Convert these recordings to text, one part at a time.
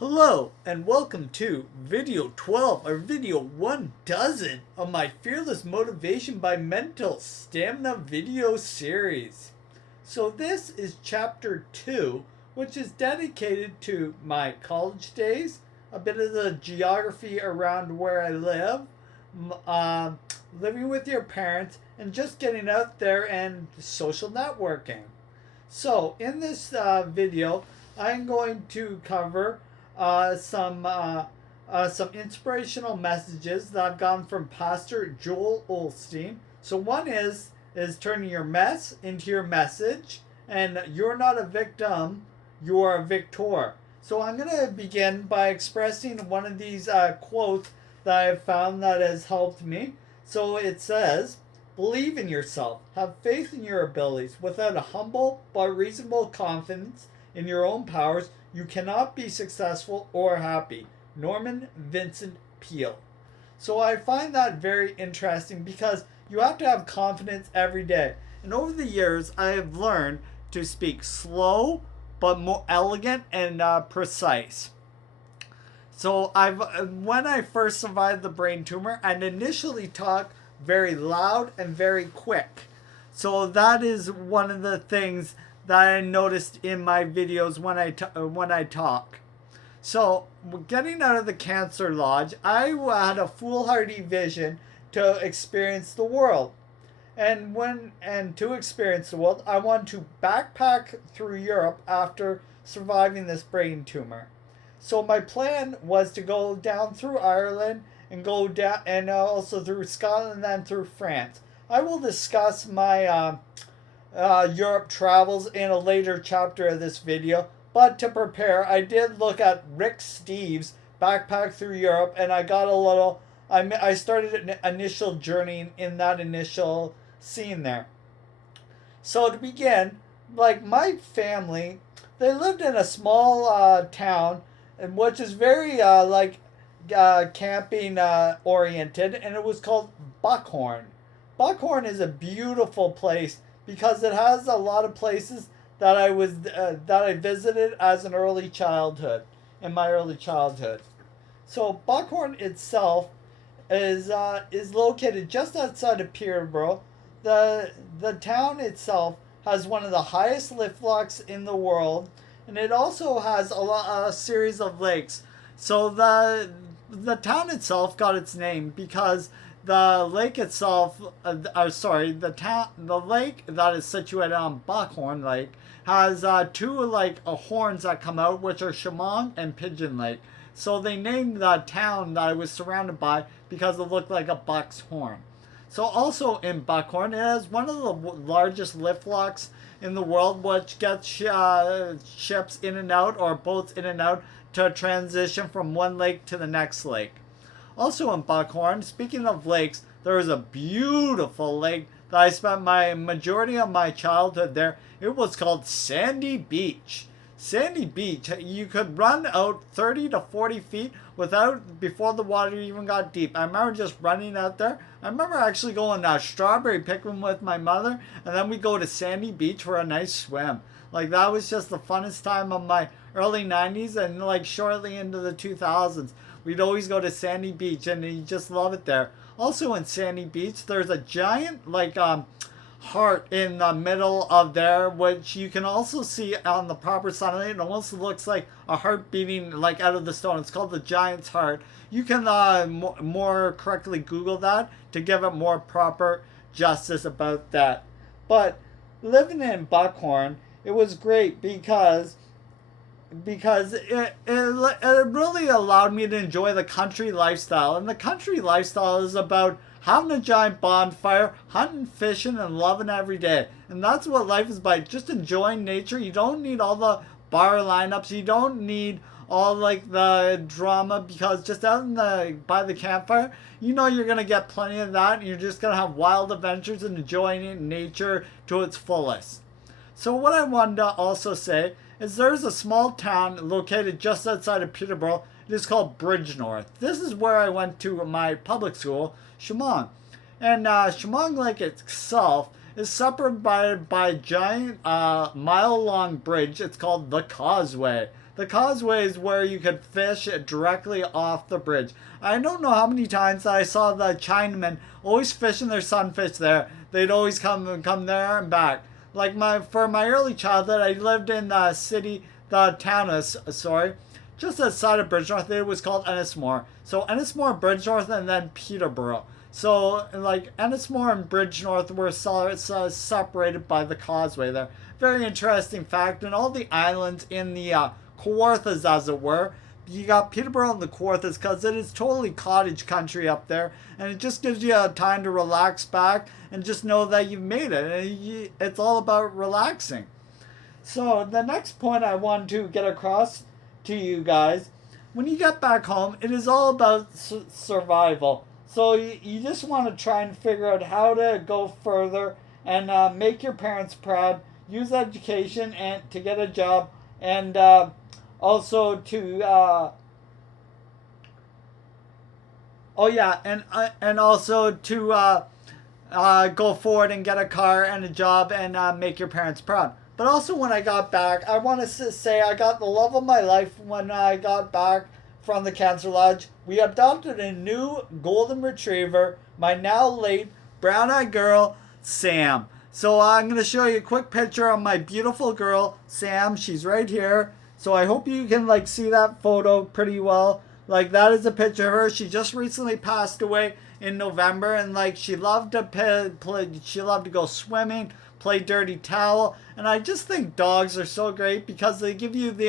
Hello and welcome to video 12 or video 1 dozen of my Fearless Motivation by Mental Stamina video series. So this is chapter 2, which is dedicated to my college days, a bit of the geography around where I live, living with your parents, and just getting out there and social networking. So in this video, I'm going to cover some inspirational messages that I've gotten from Pastor Joel Osteen. So one is turning your mess into your message, and you're not a victim, you are a victor. So I'm going to begin by expressing one of these quotes that I've found that has helped me. So it says, "Believe in yourself, have faith in your abilities. Without a humble but reasonable confidence in your own powers, you cannot be successful or happy." Norman Vincent Peale. So I find that very interesting because you have to have confidence every day. And over the years, I have learned to speak slow but more elegant and precise. So when I first survived the brain tumor, I'd initially talk very loud and very quick. So that is one of the things that I noticed in my videos when I talk. So getting out of the cancer lodge, I had a foolhardy vision to experience the world. And to experience the world, I wanted to backpack through Europe after surviving this brain tumor. So my plan was to go down through Ireland and go down and also through Scotland and then through France. I will discuss my Europe travels in a later chapter of this video. But to prepare, I did look at Rick Steves' Backpack Through Europe, and I got a little. I started an initial journey in that initial scene there. So to begin, like my family, they lived in a small town, which is very camping oriented, and it was called Buckhorn. Buckhorn is a beautiful place because it has a lot of places that I visited as an early childhood, in my early childhood. So Buckhorn itself is located just outside of Peterborough. The town itself has one of the highest lift locks in the world, and it also has a series of lakes. So the town itself got its name because the lake itself, the lake that is situated on Buckhorn Lake has two horns that come out, which are Shamong and Pigeon Lake. So they named the town that I was surrounded by because it looked like a buck's horn. So also in Buckhorn, it has one of the largest lift locks in the world, which gets ships in and out or boats in and out to transition from one lake to the next lake. Also in Buckhorn, speaking of lakes, there is a beautiful lake that I spent my majority of my childhood there. It was called Sandy Beach. Sandy Beach, you could run out 30 to 40 feet before the water even got deep. I remember just running out there. I remember actually going strawberry picking with my mother, and then we go to Sandy Beach for a nice swim. Like that was just the funnest time of my early 90s and shortly into the 2000s. We'd always go to Sandy Beach, and you just love it there. Also in Sandy Beach, there's a giant heart in the middle of there, which you can also see on the proper side of it. It almost looks like a heart beating out of the stone. It's called the Giant's Heart. You can more correctly Google that to give it more proper justice about that. But living in Buckhorn, it was great because it really allowed me to enjoy the country lifestyle. And the country lifestyle is about having a giant bonfire, hunting, fishing, and loving every day. And that's what life is about. Just enjoying nature. You don't need all the bar lineups. You don't need all the drama, because just out by the campfire, you're going to get plenty of that. And you're just going to have wild adventures and enjoying nature to its fullest. So what I wanted to also say is there's a small town located just outside of Peterborough. It is called Bridgenorth. This is where I went to my public school, Shamong. And Shamong Lake itself is separated by a giant mile-long bridge. It's called the Causeway. The causeway is where you could fish directly off the bridge. I don't know how many times I saw the Chinamen always fishing their sunfish there. They'd always come there and back. Like for my early childhood, I lived in the town of, sorry, just outside of Bridgenorth. It was called Ennismore. So Ennismore, Bridgenorth, and then Peterborough. So like Ennismore and Bridgenorth were separated by the causeway there. Very interesting fact. And all the islands in the Kawarthas, as it were. You got Peterborough and the Kawarthas because it is totally cottage country up there, and it just gives you time to relax back and just know that you've made it. And it's all about relaxing. So the next point I want to get across to you guys, when you get back home, it is all about survival. So you just want to try and figure out how to go further and make your parents proud, use education and to get a job, and also to and also to go forward and get a car and a job and make your parents proud. But also when I got back, I want to say I got the love of my life when I got back from the Cancer Lodge. We adopted a new golden retriever, my now late brown-eyed girl, Sam. So I'm going to show you a quick picture of my beautiful girl, Sam. She's right here. So I hope you can like see that photo pretty well. Like that is a picture of her. She just recently passed away in November, and like she loved to play, she loved to go swimming, play dirty towel, and I just think dogs are so great because they give you the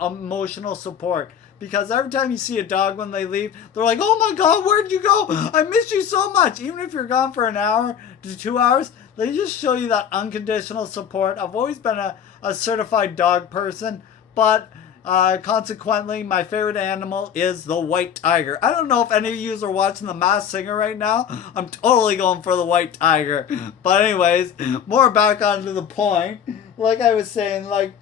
emotional support. Because every time you see a dog when they leave, they're like, "Oh my God, where'd you go? I miss you so much." Even if you're gone for an hour to 2 hours, they just show you that unconditional support. I've always been a certified dog person, but consequently, my favorite animal is the white tiger. I don't know if any of you are watching The Masked Singer right now. I'm totally going for the white tiger. But anyways, more back onto the point. Like I was saying, like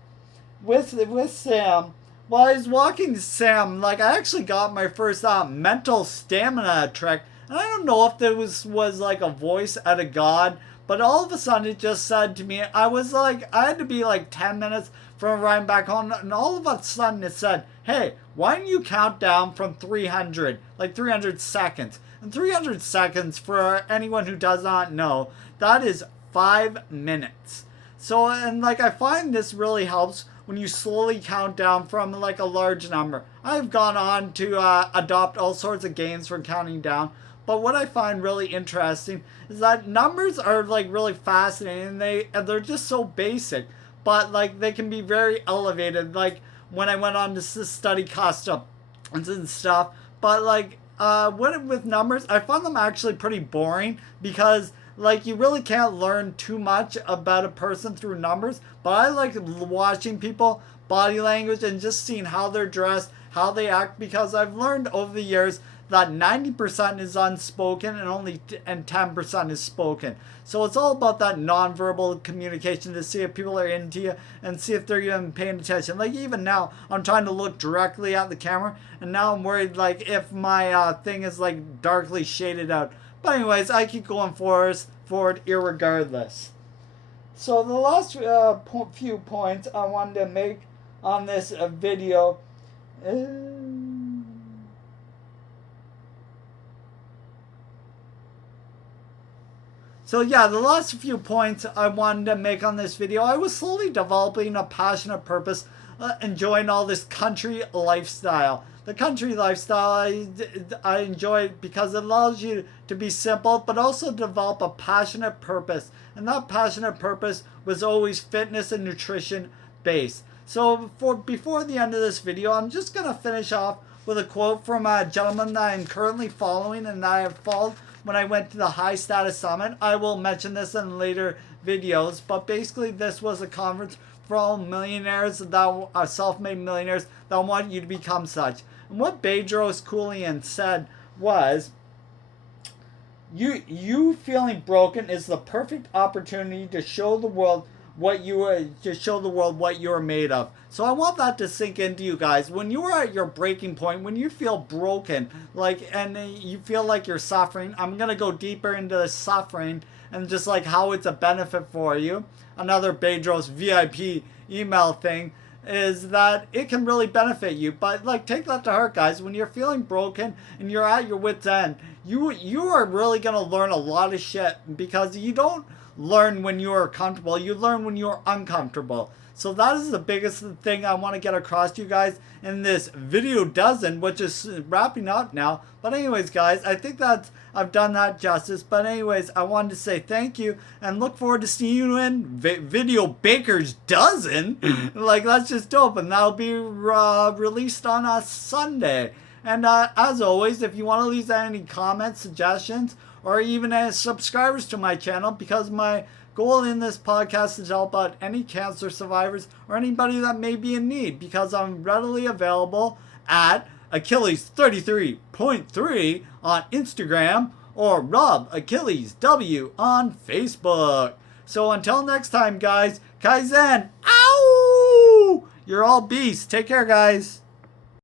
with Sam, while I was walking Sam, like I actually got my first mental stamina trick. And I don't know if there was like a voice out of God, but all of a sudden it just said to me, I had to be like 10 minutes from riding back home, and all of a sudden it said, "Hey, why don't you count down from 300, like 300 seconds?" And 300 seconds, for anyone who does not know, that is 5 minutes. So, and like I find this really helps when you slowly count down from like a large number. I've gone on to adopt all sorts of games for counting down, but what I find really interesting is that numbers are like really fascinating, and they're just so basic, but like they can be very elevated. Like when I went on to study customs and stuff, but like with numbers, I found them actually pretty boring because like you really can't learn too much about a person through numbers. But I like watching people, body language, and just seeing how they're dressed, how they act, because I've learned over the years that 90% is unspoken and 10% is spoken. So it's all about that nonverbal communication to see if people are into you and see if they're even paying attention. Like even now, I'm trying to look directly at the camera, and now I'm worried like if my thing is like darkly shaded out. But anyways, I keep going forward irregardless. So the last few points I wanted to make on this video So yeah, the last few points I wanted to make on this video, I was slowly developing a passionate purpose, enjoying all this country lifestyle. The country lifestyle, I enjoy it because it allows you to be simple, but also develop a passionate purpose. And that passionate purpose was always fitness and nutrition based. So before the end of this video, I'm just going to finish off with a quote from a gentleman that I'm currently following and that I have followed when I went to the High Status Summit. I will mention this in later videos, but basically this was a conference for all millionaires that are self-made millionaires that want you to become such. And what Bedros Keuilian said was, you feeling broken is the perfect opportunity to show the world what you are made of. So I want that to sink into you guys. When you are at your breaking point, when you feel broken, like, and you feel like you're suffering, I'm gonna go deeper into the suffering and just like how it's a benefit for you. Another Bedros VIP email thing. is that it can really benefit you. But like, take that to heart, guys. When you're feeling broken and you're at your wit's end, you are really gonna learn a lot of shit, because you don't learn when you are comfortable. You learn when you're uncomfortable. So that is the biggest thing I want to get across to you guys in this video dozen, which is wrapping up now. But anyways, guys, I think that I've done that justice. But anyways, I wanted to say thank you and look forward to seeing you in Video Baker's Dozen. Like, that's just dope. And that'll be released on a Sunday. And as always, if you want to leave any comments, suggestions, or even as subscribers to my channel, because my goal in this podcast is to help out any cancer survivors or anybody that may be in need, because I'm readily available at Achilles33.3 on Instagram or Rob Achilles W on Facebook. So until next time, guys, Kaizen, ow! You're all beasts. Take care, guys.